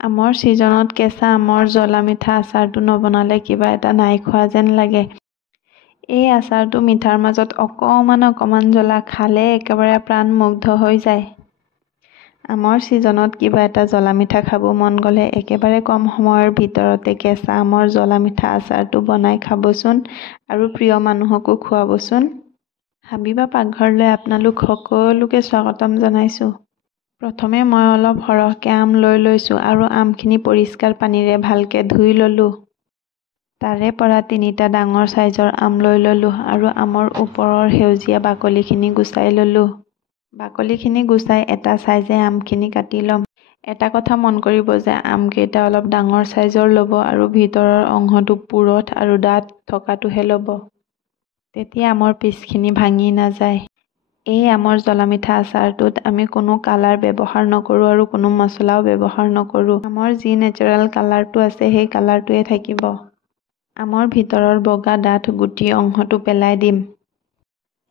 আমৰ ছিজনত কেঁচা আমৰ জ্বলা মিঠা আচাৰটো নবনালে কিবা এটা নাই খোৱা যেন লাগে। এই আচাৰটো মিঠাৰ মাজত অকমান জ্বলা, খালে একেবাৰে প্ৰাণ মুগ্ধ হৈ যায়। আমৰ ছিজনত কিবা এটা জ্বলা মিঠা খাব মন গ'লে একেবাৰে কম সময়ৰ ভিতৰতে কেঁচা আমৰ জ্বলা মিঠা আচাৰটো বনাই খাবচোন আৰু প্ৰিয় মানুহকো খুৱাবচোন। হাবিবা পাকঘৰলৈ আপোনালোক সকলোকে স্বাগতম জনাইছোঁ। প্ৰথমে মই অলপ সৰহকৈ আম লৈ লৈছোঁ আৰু আমখিনি পৰিষ্কাৰ পানীৰে ভালকৈ ধুই ল'লোঁ। তাৰে পৰা 3টা ডাঙৰ চাইজৰ আম লৈ ল'লোঁ আৰু আমৰ ওপৰৰ সেউজীয়া বাকলিখিনি গুচাই ল'লোঁ। বাকলিখিনি গুচাই এটা চাইজে আমখিনি কাটি ল'ম। এটা কথা মন কৰিব যে আমকেইটা অলপ ডাঙৰ চাইজৰ ল'ব আৰু ভিতৰৰ অংশটো পুৰঠ আৰু ডাঠ থকাটোহে ল'ব। তেতিয়া আমৰ পিচখিনি ভাঙি নাযায়। এই আমৰ জ্বলা মিঠা আচাৰটোত আমি কোনো কালাৰ ব্যৱহাৰ নকৰোঁ আৰু কোনো মছলাও ব্যৱহাৰ নকৰোঁ। আমৰ যি নেচাৰেল কালাৰটো আছে সেই কালাৰটোৱে থাকিব। আমৰ ভিতৰৰ বগা ডাঠ গুটি অংশটো পেলাই দিম।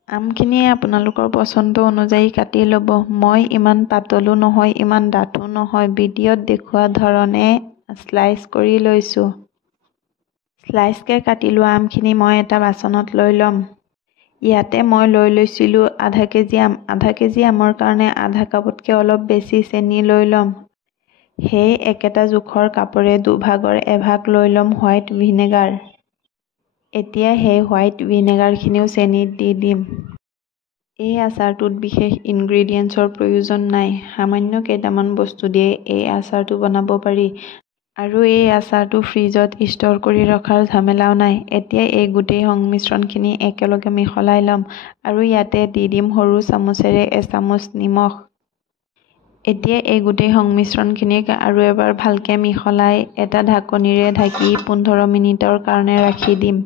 আমখিনি আপোনালোকৰ পচন্দ অনুযায়ী কাটি ল'ব। মই ইমান পাতলো নহয়, ইমান ডাঠো নহয়, ভিডিঅ'ত দেখুওৱা ধৰণে স্লাইচ কৰি লৈছোঁ। স্লাইচকৈ কাটি লোৱা আমখিনি মই এটা বাচনত লৈ ল'ম। ইয়াতে মই লৈ লৈছিলোঁ আধা কেজি আম। আধা কেজি আমৰ কাৰণে আধা কাপতকৈ অলপ বেছি চেনি লৈ ল'ম। সেই একেটা জোখৰ কাপৰে দুভাগৰ এভাগ লৈ ল'ম হোৱাইট ভিনেগাৰ। এতিয়া সেই হোৱাইট ভিনেগাৰখিনিও চেনিত দি দিম। এই আচাৰটোত বিশেষ ইনগ্ৰিডিয়েণ্টছৰ প্ৰয়োজন নাই। সামান্য কেইটামান বস্তু দিয়ে এই আচাৰটো বনাব পাৰি আৰু এই আচাৰটো ফ্ৰিজত ষ্ট'ৰ কৰি ৰখাৰ ঝামেলাও নাই। এতিয়া এই গোটেই সংমিশ্ৰণখিনি একেলগে মিহলাই ল'ম আৰু ইয়াতে দি দিম সৰু চামুচেৰে এচামুচ নিমখ। এতিয়া এই গোটেই সংমিশ্ৰণখিনিক আৰু এবাৰ ভালকৈ মিহলাই এটা ঢাকনিৰে ঢাকি 15 মিনিটৰ কাৰণে ৰাখি দিম।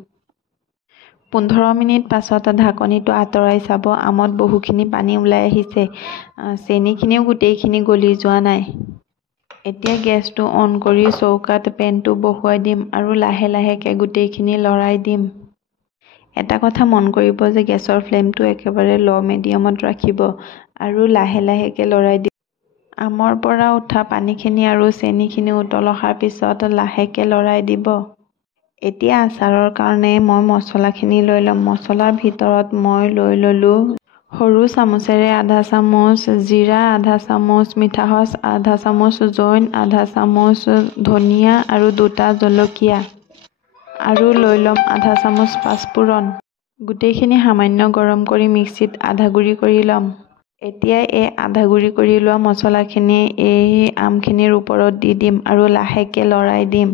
15 মিনিট পাছত ঢাকনিটো আঁতৰাই চাব আমত বহুখিনি পানী ওলাই আহিছে। চেনিখিনিও গোটেইখিনি গলি যোৱা নাই। এতিয়া গেছটো অন কৰি চৌকাত পেনটো বহুৱাই দিম আৰু লাহেকৈ গোটেইখিনি লৰাই দিম। এটা কথা মন কৰিব যে গেছৰ ফ্লেমটো একেবাৰে ল' মিডিয়ামত ৰাখিব আৰু লাহেকৈ লৰাই দিব। আমৰ পৰা উঠা পানীখিনি আৰু চেনিখিনি উতল অহাৰ পিছত লাহেকৈ লৰাই দিব। এতিয়া আচাৰৰ কাৰণে মই মছলাখিনি লৈ ল'ম। মছলাৰ ভিতৰত মই লৈ ল'লোঁ সৰু চামুচেৰে আধা চামুচ জিৰা, আধা চামুচ মিঠাসচ, আধা চামুচ জৈন, আধা চামুচ ধনিয়া আৰু 2টা জলকীয়া আৰু লৈ ল'ম আধা চামুচ পাঁচফোৰণ। গোটেইখিনি সামান্য গৰম কৰি মিক্সিত আধা গুড়ি কৰি ল'ম। এতিয়া এই আধা গুড়ি কৰি লোৱা মছলাখিনি এই আমখিনিৰ ওপৰত দি দিম আৰু লাহেকৈ লৰাই দিম।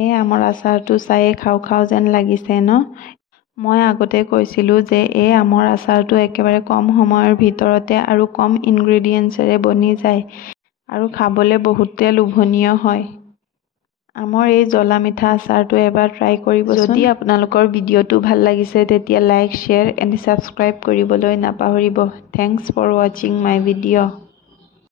এই আমৰ আচাৰটো চায়ে খাওঁ যেন লাগিছে ন? মই আগতে কৈছিলোঁ যে এই আমৰ আচাৰটো একেবাৰে কম সময়ৰ ভিতৰতে আৰু কম ইনগ্ৰিডিয়েণ্টছেৰে বনি যায় আৰু খাবলৈ বহুতে লোভনীয় হয়। আমৰ এই জ্বলা মিঠা আচাৰটো এবাৰ ট্ৰাই কৰিবচোন। যদি আপোনালোকৰ ভিডিঅ'টো ভাল লাগিছে তেতিয়া লাইক, শ্বেয়াৰ এণ্ড ছাবস্ক্ৰাইব কৰিবলৈ নাপাহৰিব। থেংকছ ফৰ ৱাচিং মাই ভিডিঅ'।